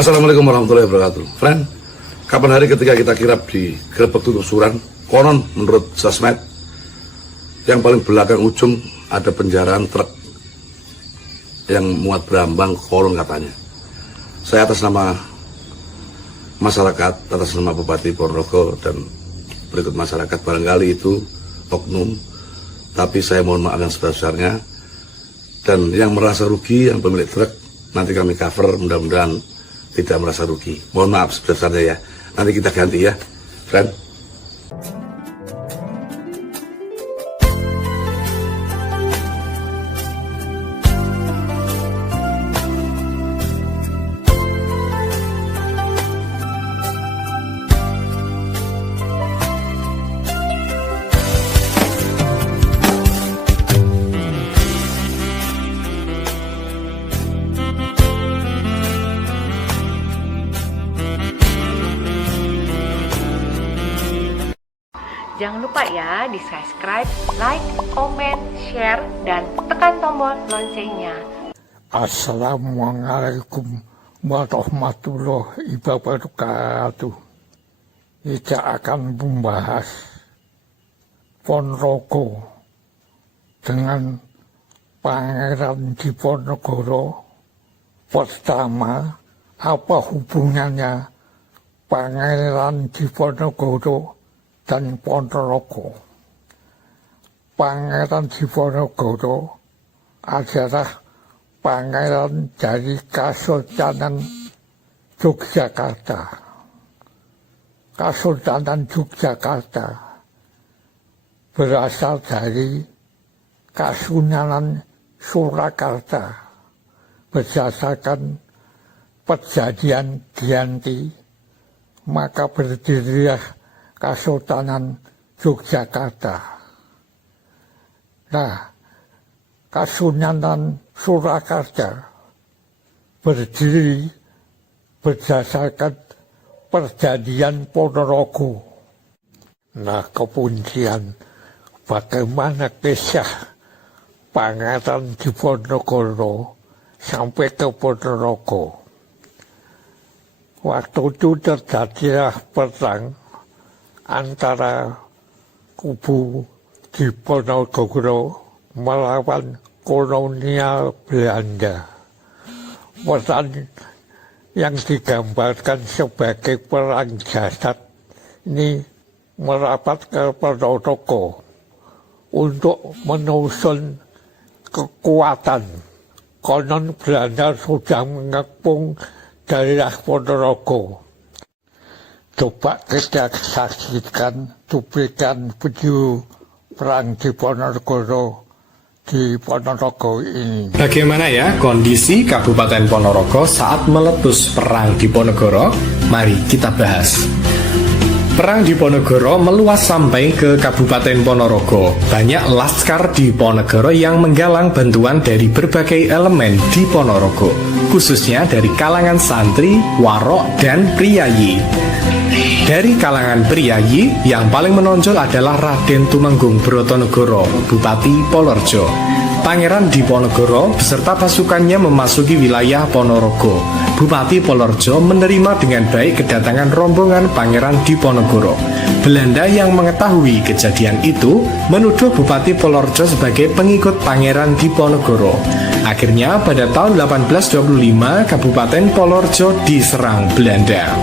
Assalamualaikum warahmatullahi wabarakatuh. Friend, kapan hari ketika kita kirap di Grebek Tutusuran, konon menurut sosmed, yang paling belakang ujung ada penjaraan truk yang muat berambang, konon katanya. Saya atas nama masyarakat, atas nama Bupati Ponorogo dan berikut masyarakat, barangkali itu oknum, tapi saya mohon maaf yang sebesar-besarnya. Dan yang merasa rugi, yang pemilik truk, nanti kami cover, mudah-mudahan tidak merasa rugi. Mohon maaf sebesar-besarnya ya. Nanti kita ganti ya, friend. Jangan lupa ya di subscribe, like, komen, share, dan tekan tombol loncengnya. Assalamualaikum warahmatullahi wabarakatuh. Kita akan membahas Ponorogo dengan Pangeran Diponegoro. Pertama, apa hubungannya Pangeran Diponegoro dan Ponorogo? Pangeran Diponegoro adalah pangeran dari Kesultanan Yogyakarta. Kesultanan Yogyakarta berasal dari Kasunanan Surakarta berdasarkan perjanjian Giyanti, maka berdirilah Kesultanan Yogyakarta. Nah, Kasunanan Surakarta berdiri berdasarkan perjanjian Ponorogo. Nah, kemudian bagaimana kisah Pangeran Diponegoro sampai ke Ponorogo? Waktu itu terjadilah perang antara kubu Diponegoro melawan kolonial Belanda. Perang yang digambarkan sebagai perang jasad ini merapat ke Ponorogo untuk menyusun kekuatan. Konon Belanda sudah mengepung daerah Ponorogo. Coba kita saksikan cuplikan video perang Diponegoro di Ponorogo ini. Bagaimana ya kondisi Kabupaten Ponorogo saat meletus perang Diponegoro? Mari kita bahas. Perang Diponegoro meluas sampai ke Kabupaten Ponorogo. Banyak laskar Diponegoro yang menggalang bantuan dari berbagai elemen di Ponorogo, khususnya dari kalangan santri, warok, dan priyayi. Dari kalangan priyayi, yang paling menonjol adalah Raden Tumenggung Brotonegoro, Bupati Polorjo. Pangeran Diponegoro beserta pasukannya memasuki wilayah Ponorogo. Bupati Polorjo menerima dengan baik kedatangan rombongan Pangeran Diponegoro. Belanda yang mengetahui kejadian itu menuduh Bupati Polorjo sebagai pengikut Pangeran Diponegoro. Akhirnya pada tahun 1825 Kabupaten Polorjo diserang Belanda.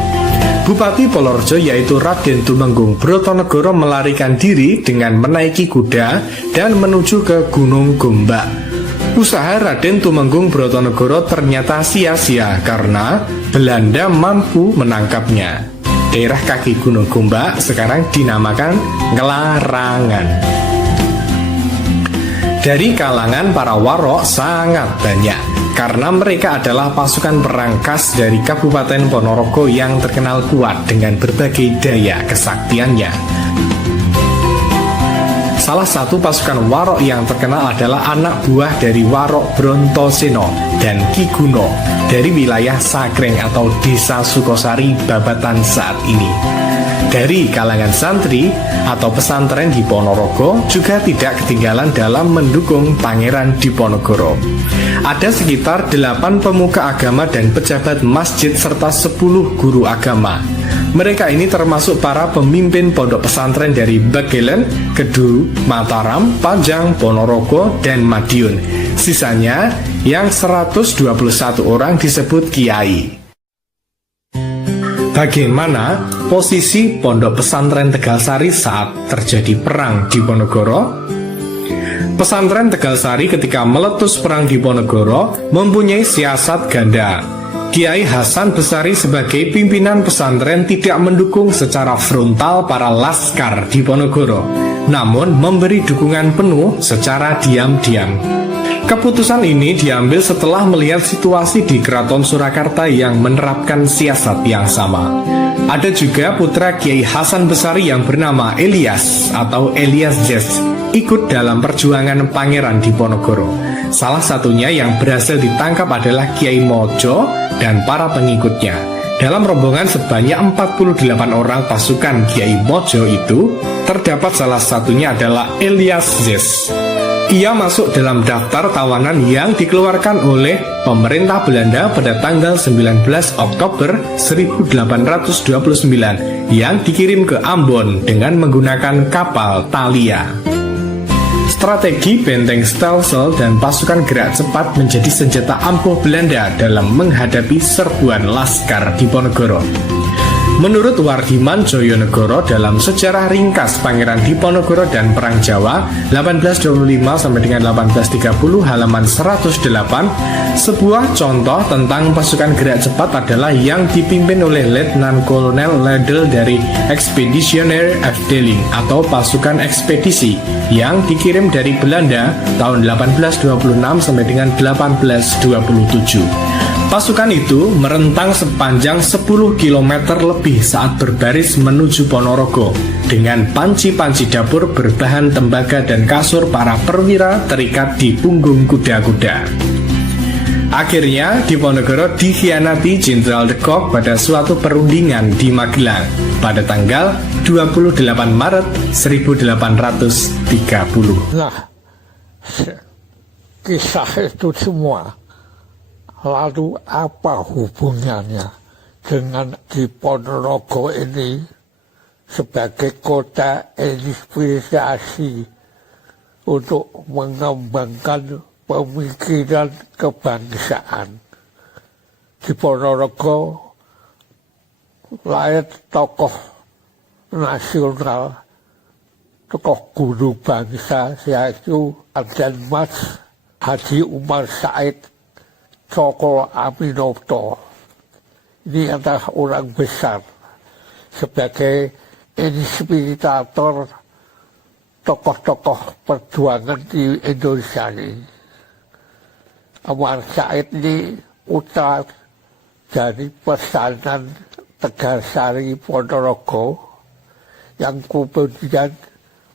Bupati Polorjo yaitu Raden Tumenggung Brotonegoro melarikan diri dengan menaiki kuda dan menuju ke Gunung Gombak. Usaha Raden Tumenggung Brotonegoro ternyata sia-sia karena Belanda mampu menangkapnya. Daerah kaki Gunung Gombak sekarang dinamakan Ngelarangan. Dari kalangan para warok sangat banyak, karena mereka adalah pasukan perang khas dari Kabupaten Ponorogo yang terkenal kuat dengan berbagai daya kesaktiannya. Salah satu pasukan Warok yang terkenal adalah anak buah dari Warok Brontoseno dan Ki Guno dari wilayah Sakreng atau Desa Sukosari, Babatan saat ini. Dari kalangan santri atau pesantren di Ponorogo juga tidak ketinggalan dalam mendukung Pangeran Diponegoro. Ada sekitar 8 pemuka agama dan pejabat masjid serta 10 guru agama. Mereka ini termasuk para pemimpin pondok pesantren dari Bagelen, Kedu, Mataram, Panjang, Ponorogo, dan Madiun. Sisanya yang 121 orang disebut kiai. Bagaimana posisi pondok pesantren Tegalsari saat terjadi perang di Ponorogo? Pesantren Tegalsari ketika meletus perang di Ponorogo mempunyai siasat ganda. Kiai Hasan Besari sebagai pimpinan pesantren tidak mendukung secara frontal para laskar di Ponorogo, namun memberi dukungan penuh secara diam-diam. Keputusan ini diambil setelah melihat situasi di Keraton Surakarta yang menerapkan siasat yang sama. Ada juga putra Kiai Hasan Besari yang bernama Elias atau Elias Jes ikut dalam perjuangan Pangeran Diponegoro. Salah satunya yang berhasil ditangkap adalah Kiai Mojo dan para pengikutnya. Dalam rombongan sebanyak 48 orang pasukan Kiai Mojo itu, terdapat salah satunya adalah Elias Jes. Ia masuk dalam daftar tawanan yang dikeluarkan oleh pemerintah Belanda pada tanggal 19 Oktober 1829 yang dikirim ke Ambon dengan menggunakan kapal Thalia. Strategi benteng Stelsel dan pasukan gerak cepat menjadi senjata ampuh Belanda dalam menghadapi serbuan laskar Diponegoro. Menurut Wardiman Joyonegoro dalam sejarah ringkas Pangeran Diponegoro dan Perang Jawa 1825 sampai dengan 1830 halaman 108, sebuah contoh tentang pasukan gerak cepat adalah yang dipimpin oleh Letnan Kolonel Ledel dari Expeditionary Afdeling atau pasukan ekspedisi yang dikirim dari Belanda tahun 1826 sampai dengan 1827. Pasukan itu merentang sepanjang 10 km lebih saat berbaris menuju Ponorogo dengan panci-panci dapur berbahan tembaga dan kasur para perwira terikat di punggung kuda-kuda. Akhirnya Diponegoro dikhianati Jenderal de Kock pada suatu perundingan di Magelang pada tanggal 28 Maret 1830. Nah, kisah itu semua lalu apa hubungannya dengan Diponorogo ini sebagai kota inspirasi untuk mengembangkan pemikiran kebangsaan? Diponorogo lahir tokoh nasional, tokoh guru bangsa, yaitu Raden Mas Haji Umar Said Cokro Aminoto. Ini adalah orang besar sebagai inspirator tokoh-tokoh perjuangan di Indonesia ini. Umar Said ini putra dari pesanan Tegalsari Ponorogo yang kemudian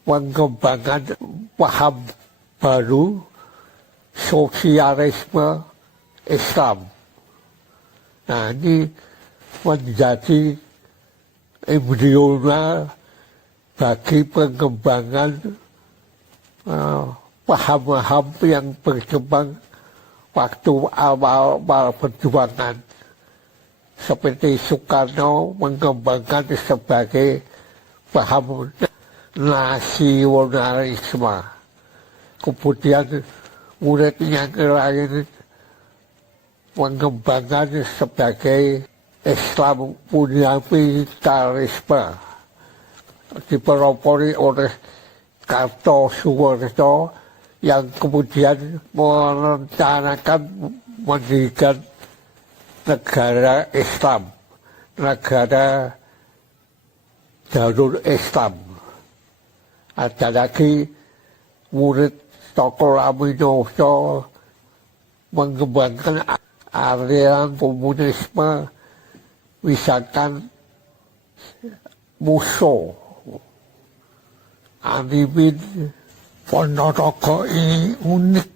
mengembangkan paham baru sosialisme Islam. Nah, ini menjadi embrional bagi pengembangan paham-paham yang berkembang waktu awal perjuangan. Seperti Soekarno mengembangkan sebagai paham nasionalisme. Kemudian muridnya yang lain mengembangkan sebagai Islam fundamentalisme, dipelopori oleh Kartosuwiryo yang kemudian merencanakan mendirikan negara Islam, negara Darul Islam. Ada lagi murid Cokro Aminoto mengembangkan aliran komunisme, misalkan Musso, Animin, Ponorogo ini unik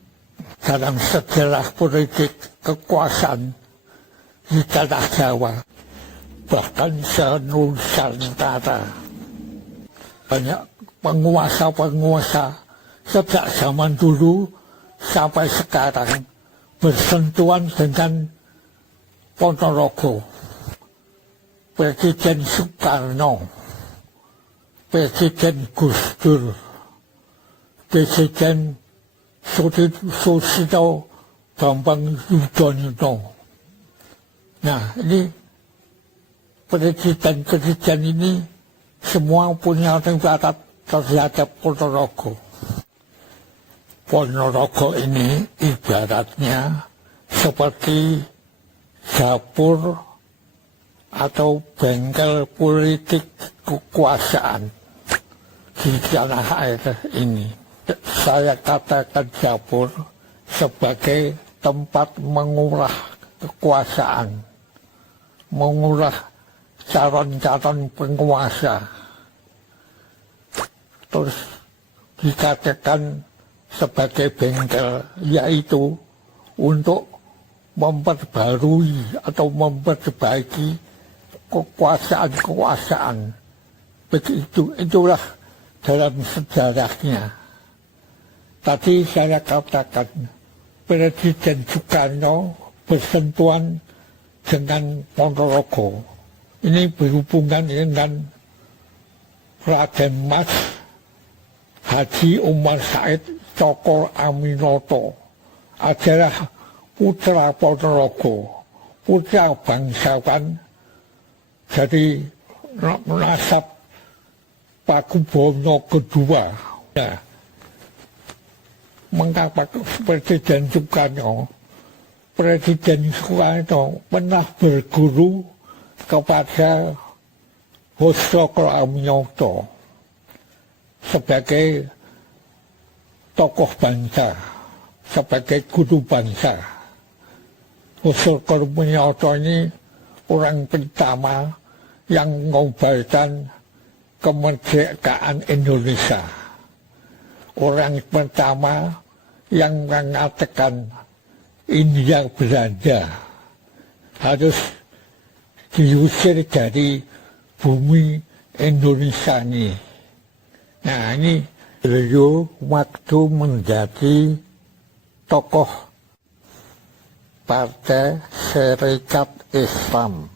dalam sejarah politik kekuasaan di tanah Jawa, bahkan se-Nusantara. Banyak penguasa-penguasa sejak zaman dulu sampai sekarang bersentuhan dengan Ponorogo. Presiden Soekarno, Presiden Gus Dur, Presiden Susilo Bambang Yudhoyono. Nah, ini presiden ini semua punya riwayat terhadap Ponorogo. Ponorogo ini ibaratnya seperti dapur atau bengkel politik kekuasaan di tanah air ini. Saya katakan dapur sebagai tempat mengulah kekuasaan, mengulah calon-calon penguasa. Terus dikatakan sebagai bengkel, yaitu untuk memperbarui atau memperbaiki kekuasaan-kekuasaan. Begitu, itulah dalam sejarahnya. Tadi saya katakan Presiden Soekarno bersentuhan dengan Ponorogo. Ini berhubungan dengan Raden Mas Haji Umar Said Cokro Aminoto adalah putra Ponorogo, putra bangsawan. Jadi nasab Pakubono kedua. Nah, mengapa Presiden Soekarno pernah berguru kepada Cokro Aminoto sebagai tokoh bangsa, sebagai guru bangsa. Cokro Aminoto ini orang pertama yang mengobarkan kemerdekaan Indonesia. Orang pertama yang mengatakan India Belanda harus diusir dari bumi Indonesia ini. Nah, ini beliau waktu menjadi tokoh Partai Serikat Islam.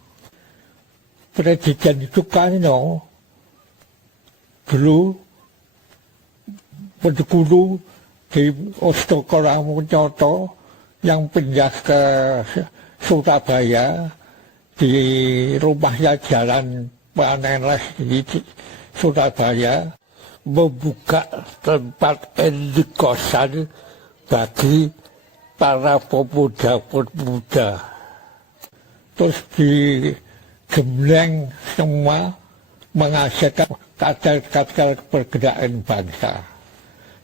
Presiden Soekarno dulu berguru di Cokro Aminoto yang pindah ke Surabaya di rumahnya Jalan Panenles di Surabaya, membuka tempat indikosan bagi para pemuda-pemuda. Terus digembleng semua menghasilkan kader-kader pergerakan bangsa.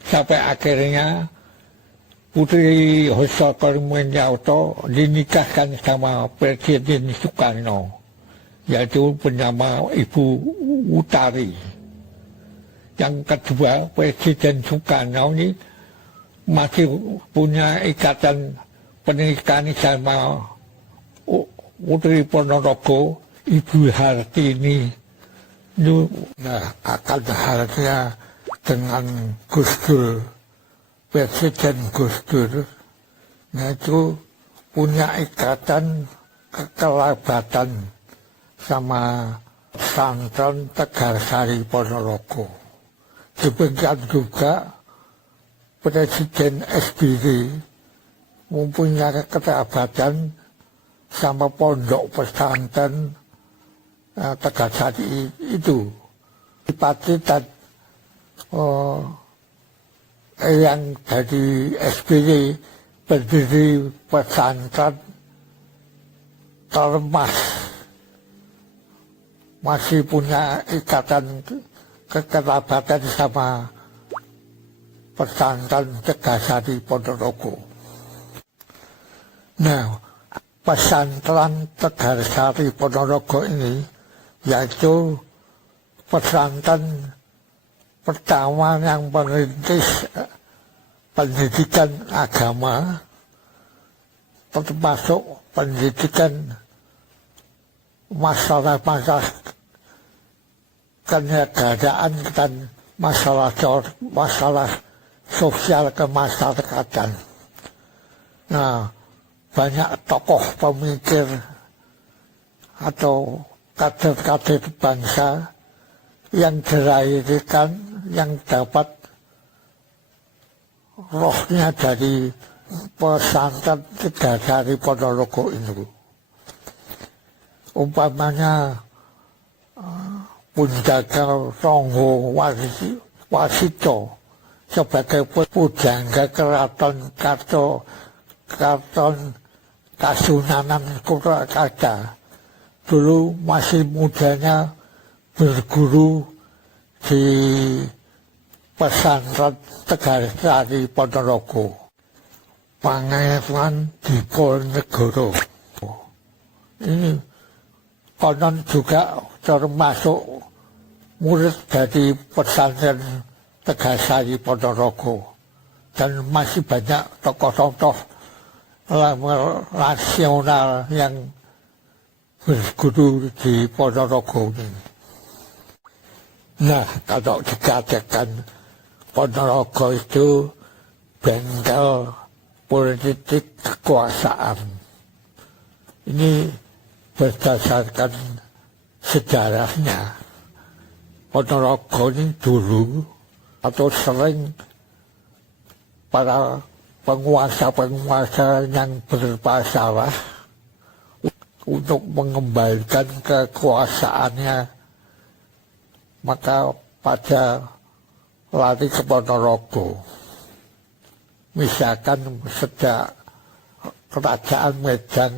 Sampai akhirnya Putri Cokro Aminoto dinikahkan sama Presiden Soekarno, yaitu bernama Ibu Utari. Yang kedua, Presiden Soekarno ini masih punya ikatan pernikahan sama Putri Ponorogo, Ibu Hartini. Nah, akan halnya dengan Gus Dur, Presiden Gus Dur, itu punya ikatan kekerabatan sama pesantren Tegarsari Ponorogo. Demikian juga Presiden SBY mempunyai kekerabatan sama pondok pesantren Tegarsari itu. Dipati dan yang dari SBY berdiri pesantren Termas, masih punya ikatan kekerabatan sama pesantren Tegarsari Ponorogo. Nah, pesantren Tegarsari Ponorogo ini yaitu pesantren pertama yang merintis pendidikan agama, termasuk pendidikan masalah-masalah kenegaraan dan masalah sosial kemasyarakatan. Nah, banyak tokoh pemikir atau kader-kader bangsa yang dilahirkan, yang dapat rohnya dari pesantren Tegasari Ponorogo ini. Umpamanya Punjaga Songho Wasito sebagai pujangga keraton Katon Kasunanan Surakarta. Dulu masih mudanya berguru di pesantren Tegasari Ponorogo. Pangeran Diponegoro. Ini konon juga termasuk murid dari pesantren Tegasari Ponorogo. Dan masih banyak tokoh-tokoh nasional yang berguru di Ponorogo ini. Nah, kalau dikatakan Ponorogo itu bengkel politik kekuasaan, ini berdasarkan sejarahnya. Ponorogo ini dulu atau sering para penguasa-penguasa yang bermasalah untuk mengembalikan kekuasaannya, maka pada lari ke Ponorogo. Misalkan sejak kerajaan Medan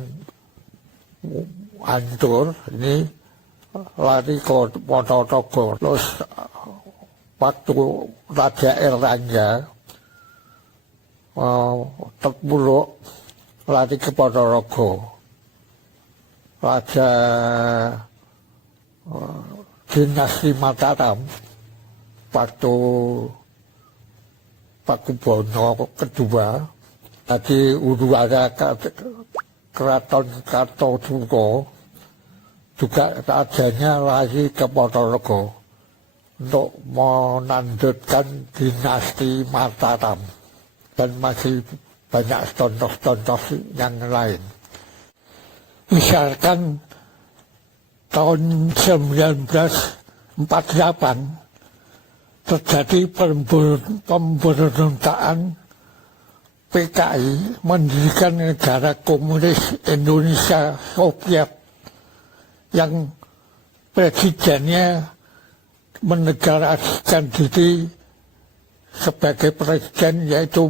hancur, ini lari ke Ponorogo. Terus waktu Raja Erlangga terpuruk, lari ke Ponorogo. Raja dinasti Mataram waktu Pakubono kedua, tadi uruara keraton Kartosuro, juga rajanya lari ke Ponorogo untuk menandutkan dinasti Mataram, dan masih banyak contoh-contoh yang lain. Misalkan tahun 1948 terjadi pemberontakan PKI mendirikan negara komunis Indonesia Soviet yang presidennya menegasikan diri sebagai presiden, yaitu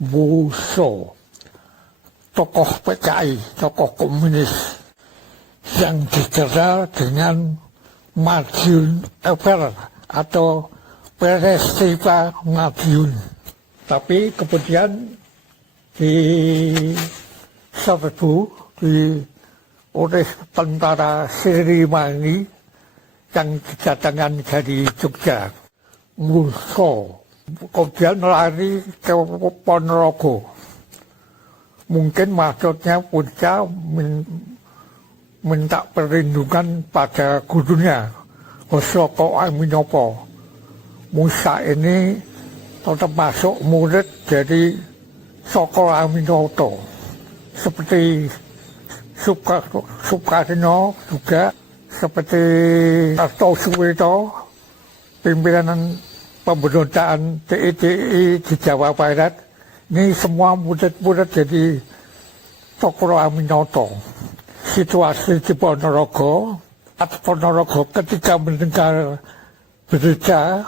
Buso, tokoh PKI, tokoh komunis yang dikenal dengan Madiun Affair atau peristiwa Madiun. Tapi kemudian diserbu oleh tentara Siliwangi yang kedatangan dari Jogja, Muso. Kemudian lari ke Ponorogo. Mungkin maksudnya Punca minta perlindungan pada gurunya, Hosoko Aminopo. Musa ini termasuk murid dari Soko Aminoto. Seperti Soekarno juga, seperti Kartosuwiryo, pimpinan pemberontakan TITI di Jawa Barat. Ini semua murid-murid dari Soko Aminoto. Situasi di Ponorogo ketika mendengar berita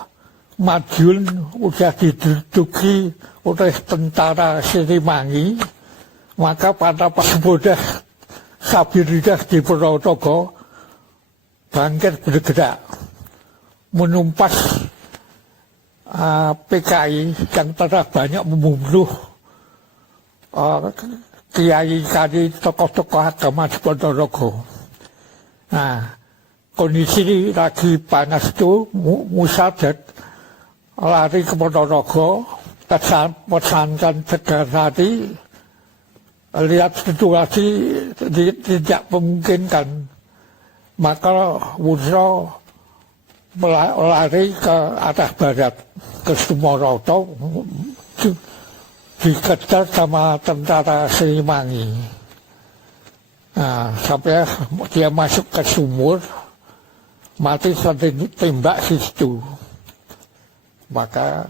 Madiun sudah diduduki oleh tentara Siliwangi, maka para pemuda Sabiridah di Ponorogo bangkit bergerak menumpas PKI yang telah banyak membunuh kiai tadi, tokoh-tokoh agama di Ponorogo. Nah, kondisi lagi panas itu, Musadat lari ke Ponorogo, pesantren Tegar Sari, lihat situasi tidak memungkinkan, maka Wunso lari ke arah barat, ke Sumoroto, dikejar sama tentara Siliwangi. Nah, sampai dia masuk ke sumur, mati tembak situ. Maka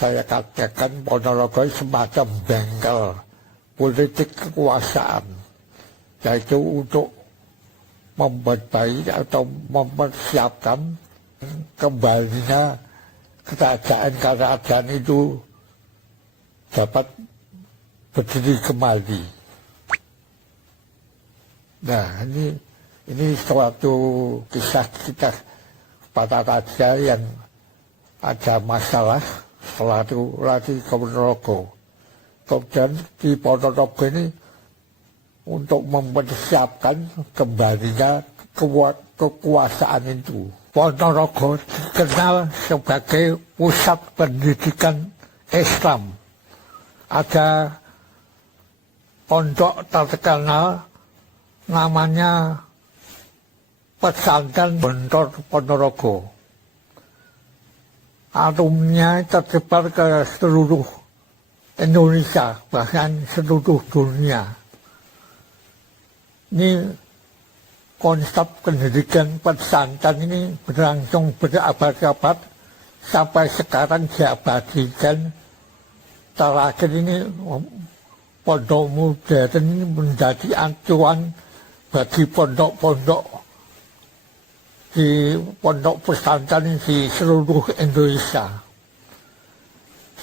saya katakan Ponorogo semacam bengkel politik kekuasaan, yaitu untuk memperbaiki atau mempersiapkan kembalinya kerajaan itu dapat berdiri kembali. Nah, ini suatu kisah kita pada raja yang ada masalah selalu lari ke Ponorogo. Kemudian di Ponorogo ini untuk mempersiapkan kembalinya kekuasaan itu. Ponorogo dikenal sebagai pusat pendidikan Islam. Ada pondok terkenal namanya Pesantren Bentor Ponorogo. Alumninya tersebar ke seluruh Indonesia, bahkan seluruh dunia. Ini konsep pendidikan pesantren ini berlangsung berabad-abad sampai sekarang diabadikan. Terakhir ini pondok modern ini menjadi acuan bagi pondok-pondok di pondok pesantren di seluruh Indonesia.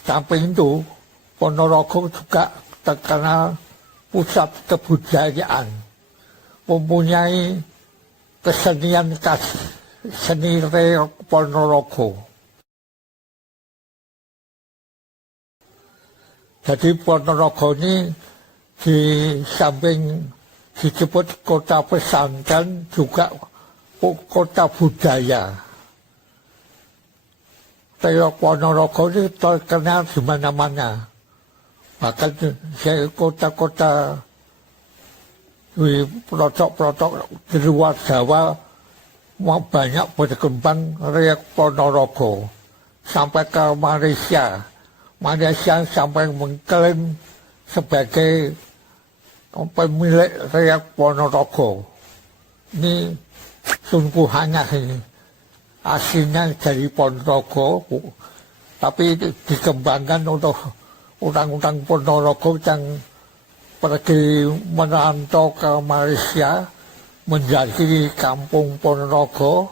Samping itu, Ponorogo juga terkenal pusat kebudayaan, mempunyai kesenian khas seni reok Ponorogo. Jadi Ponorogo ini di samping disebut kota pesantren juga kota budaya. Reok Ponorogo ini terkenal di mana-mana. Bahkan di kota-kota di pelosok-pelosok di luar Jawa banyak berkembang reok Ponorogo. Sampai ke Malaysia. Malaysia sampai mengklaim sebagai pemilik reok Ponorogo. Ini sungguh hangat ini. Aslinya dari Ponorogo, tapi dikembangkan untuk orang-orang Ponorogo yang pergi merantau ke Malaysia, menjadi kampung Ponorogo,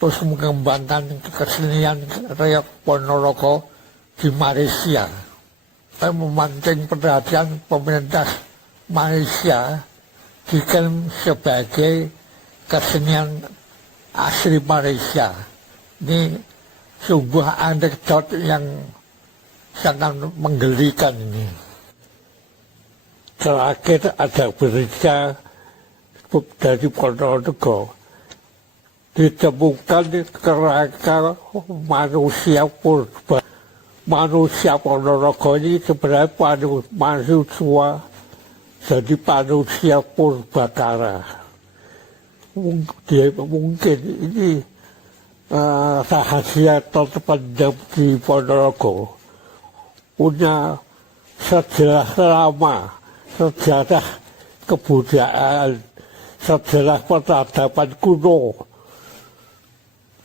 terus mengembangkan kesenian reok Ponorogo di Malaysia. Saya memancing perhatian pemerintah Malaysia diklaim sebagai kesenian asli Malaysia. Ini sungguh anekdot yang sangat menggelikan ini. Terakhir ada berita dari Ponorogo. Ditemukan kerangka manusia purba. Manusia Ponorogo ini sebenarnya manusia jadi manusia purbakala. Mungkin ini rahasia terpendam di Ponorogo. Punya sejarah lama, sejarah kebudayaan, sejarah peradaban kuno.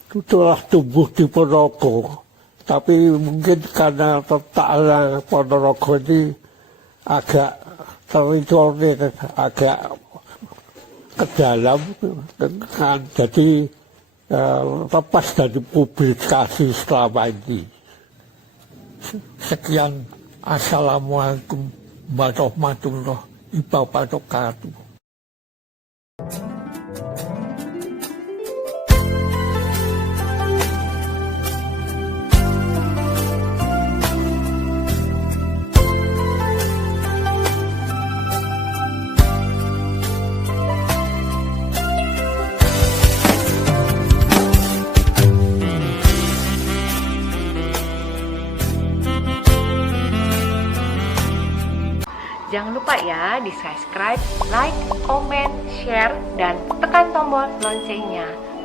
Itu telah tumbuh di Ponorogo. Tapi mungkin karena letaknya Ponorogo ini agak terisolir, agak ke dalam, jadi lepas dari publikasi selama ini. Sekian, Assalamualaikum warahmatullahi wabarakatuh. Jangan lupa ya di subscribe, like, comment, share, dan tekan tombol loncengnya.